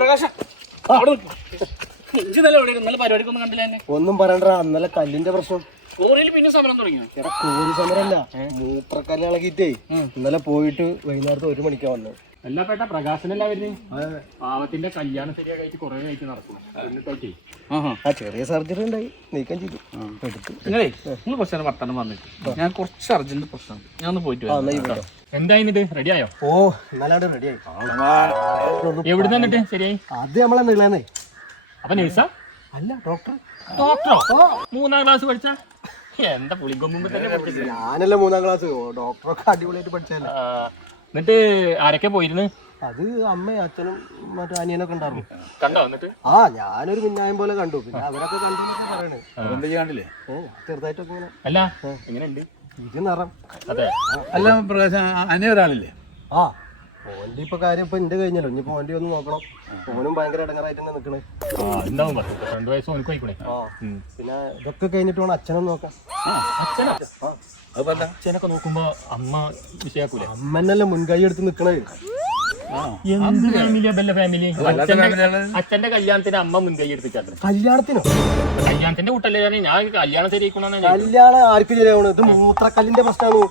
പ്രകാശ. അവിടെ ഇഞ്ചി നല്ല എവിടെ ഇന്നലെ പരിപാടിക്കൊന്നും കണ്ടില്ല എന്നെ ഒന്നും പറയണ്ട അന്നലെ കല്ലിന്റെ പ്രശ്നം. കോറിയിൽ പിന്നെ സമരം തുടങ്ങിയോ എടാ കോഴി സമരല്ല. മൂത്രക്കല്ല് ഇളകിട്ടേ ഇന്നലെ പോയിട്ട് വൈകുന്നേരത്തെ ഒരു മണിക്കാ വന്നത് എല്ലാ പേട്ട പ്രകാശനല്ല വരുന്നത് പാവത്തിന്റെ കല്യാണം ശരിയായിട്ട് കുറെ കഴിച്ച് നടക്കും. എന്നിട്ടോക്കെ. ആ ചെറിയ സർജറി ഉണ്ടായി. നീക്കം ചെയ്തു. എടുത്തു. നിങ്ങളേ നിങ്ങൾ കുറച്ച് നേരം വർത്തമാനം വന്നിട്ട് ഞാൻ കുറച്ച് അർജന്റ് പ്രശ്നം. ഞാൻ ഒന്ന് പോയിട്ട് വരാം എന്നാ റെഡിയായോ ഓ ഇന്നലെ റെഡിയായി എവിടുന്ന് എന്നിട്ട്? ശരിയായി? അത് നമ്മളെ നീളന്നേ അപ്പൊ നേഴ്സാ അല്ല ഡോക്ടർ ഡോക്ടറോ മൂന്നാം ക്ലാസ് പഠിച്ച? എന്താ പുളിക്കൊമ്പുമ്പോ തന്നെ പഠിച്ചത് ഞാനല്ല മൂന്നാം ക്ലാസ് ഡോക്ടറൊക്കെ അടിപൊളിയായിട്ട് പഠിച്ചല്ലേ എന്നിട്ട് ആരൊക്കെ പോയിരുന്നു? അത് അമ്മയും അച്ഛനും മറ്റേ അനിയനൊക്കെ ഉണ്ടായിരുന്നു. കണ്ടോ എന്നിട്ട്? ആ ഞാനൊരു മിന്നായം പോലെ കണ്ടു. പിന്നെ അവരൊക്കെ കണ്ടു എന്നൊക്കെ പറയണേ. ഏ, ചെറുതായിട്ടൊക്കെ ഇങ്ങനെ. അല്ല എങ്ങനെയുണ്ട്? ഇത് നിറം. അതെ. അല്ല പ്രകാശം അനിയ ഒരാളില്ലേ? ആ. ഓന്റെ ഇപ്പൊ കാര്യം ഇപ്പൊ എന്റെ കഴിഞ്ഞല്ലോ. ഇനിയിപ്പോ ഓന്റെ ഒന്ന് നോക്കണം. ഓനും ഭയങ്കര ഇടങ്ങറായിട്ട് തന്നെ നിക്കണേ രണ്ട് വയസ്സ് ഓനക്ക് പോയിക്കൂടെ പിന്നെ ഇതൊക്കെ കഴിഞ്ഞിട്ട് വേണം അച്ഛനും നോക്കാം. അച്ഛനാ? അത് പറഞ്ഞ അച്ഛനൊക്കെ നോക്കുമ്പോ അമ്മ വിഷയാക്കൂലെ? അമ്മന്നല്ലേ മുൻകൈ എടുത്ത് നിക്കണേ എന്ത് ബെല്ല ഫാമിലി അച്ഛന്റെ കല്യാണത്തിന് അമ്മ മുൻകൈ എടുത്തിട്ടാണ് കല്യാണത്തിനോ? കല്യാണത്തിന്റെ കൂട്ടല്ലേ ഞാൻ ഞാൻ കല്യാണം ശരിയാണ് കല്യാണം ആർക്ക് ശരിയാവണം? ഇത് മൂത്രക്കല്ലിന്റെ പ്രശ്നമാണ്